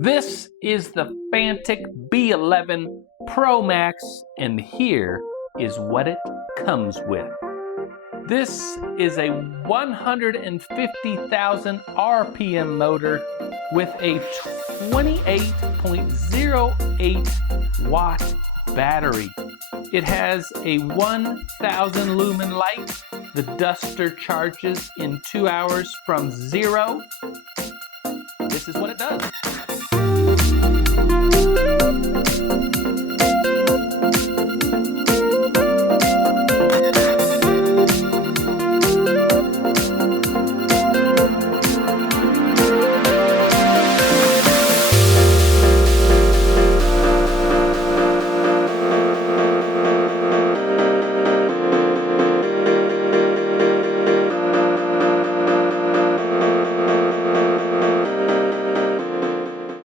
This is the Fanttik B11 Pro Max, and here is what it comes with. This is a 150,000 RPM motor with a 28.08 watt battery. It has a 1,000 lumen light. The duster charges in 2 hours from 0. This is what it does.